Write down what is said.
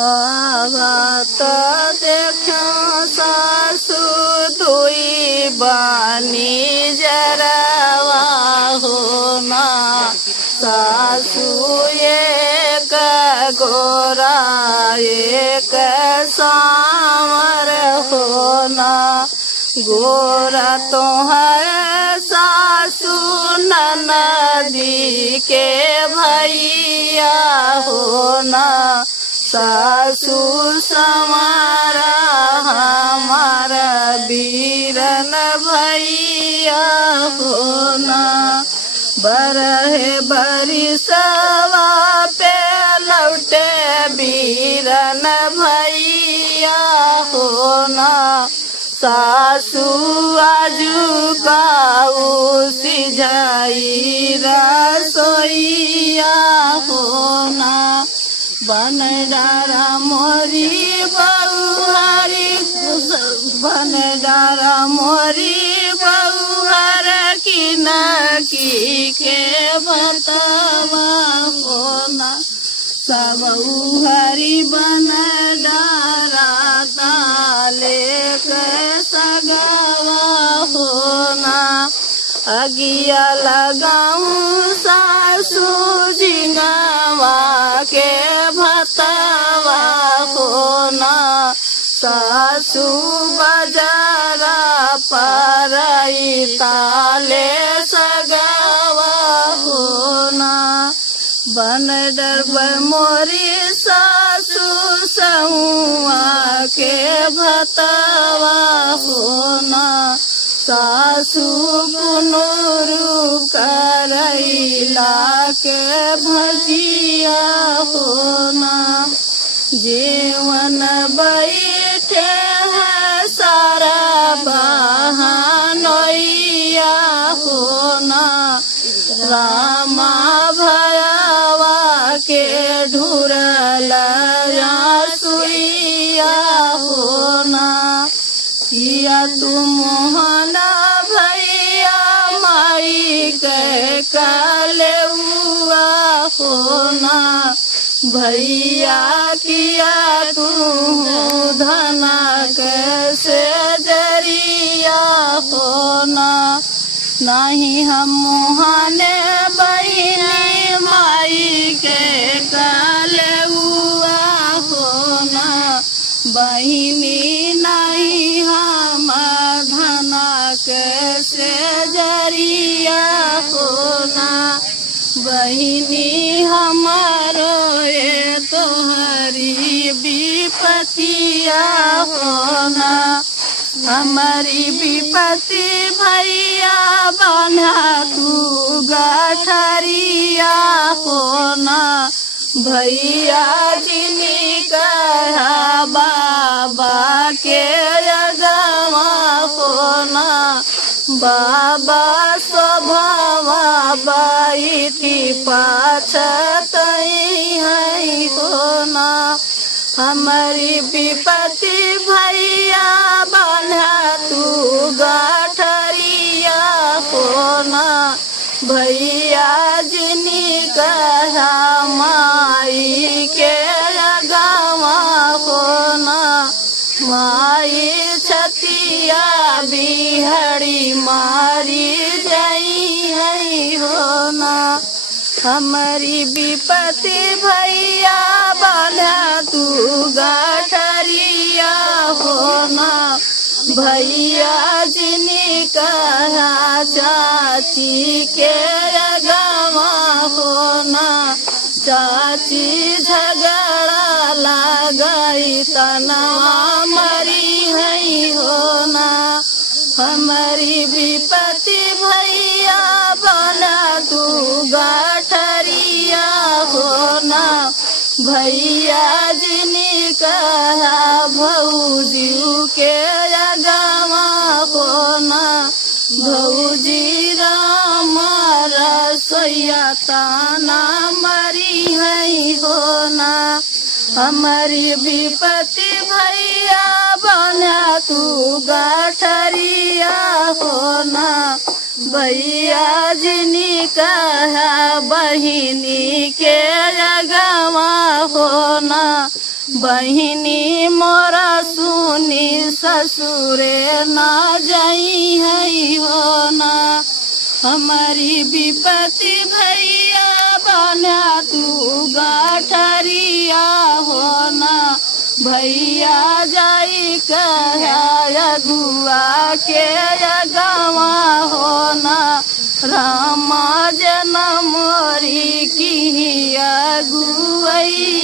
भात देखो सासू दुई बानी जरावा हो ना सासू एक गोरा एक सांवर हो ना गोरा तोहर सासू ननदी के भैया हो ना सासू समारा हमारा बीरन भैया हो ना बरहे बरिसवा पे लौटे बीरन भैया हो ना सासू आजू काऊ सिझाई रसोईया हो ना बन डारा मोरी बहुहारी बन डारा मोरी बहुहार की नकी के बतावा हो ना सब हरी बन डारा ताले के सगावा हो ना अगिया लगाऊं सासू जिंगावा के भतावा हो ना सासू बजारा परई ताले सगावा हो ना बन डर मोरी सासू सहुआ के भतावा हो ना सासू पुनरु करैला के भजिया हो ना जीवन बैठे है सारा बहनोइया हो ना रामा भयावा के ढूरल सुइया हो ना किया तू मोहना भैया माई के काले हुआ हो ना भैया किया तू धना कैसे जरिया हो ना नहीं हम मोहने बहिनी माई के काले हुआ हो ना बहिनी नहीं हम धना कैसे जरिया हो ना बहिनी हमारो ये तोहरी विपतिया हो ना हमारी विपति भैया बना तू गठरिया हो ना भैया जिनी कहा बाबा के जगवा हो ना बाबा स्वभावा बैठी पाछतई है हो ना हमारी विपति भैया बना तू गठरिया हो ना भैया जिनी कहा माई के गावा हो ना माई छतिया बिहड़ी मारी जाई है हो ना हमारी विपति भैया बना तू गठरिया हो ना भैया जिनी कहा चाची के गावा हो ना चाची झगड़ा लगाई तनवा मरी है हो ना हमारी विपति भैया बना तू गठरिया हो ना भैया जिनी कहा भौजी के गावा हो ना भौजी राम रसोईया ताना मरी है हो ना हमारी विपति भैया बना तू गठरिया हो ना भैया जिनी कहा बहिनी के जगवा हो ना बहिनी मोरा सुनी ससुरे ना जाई है हो ना। हमारी विपत्ति भैया बना तू गाठरिया हो ना। भैया जाई कहा गुआ के गवा हो ना। राम जन्म मोरी की गुआई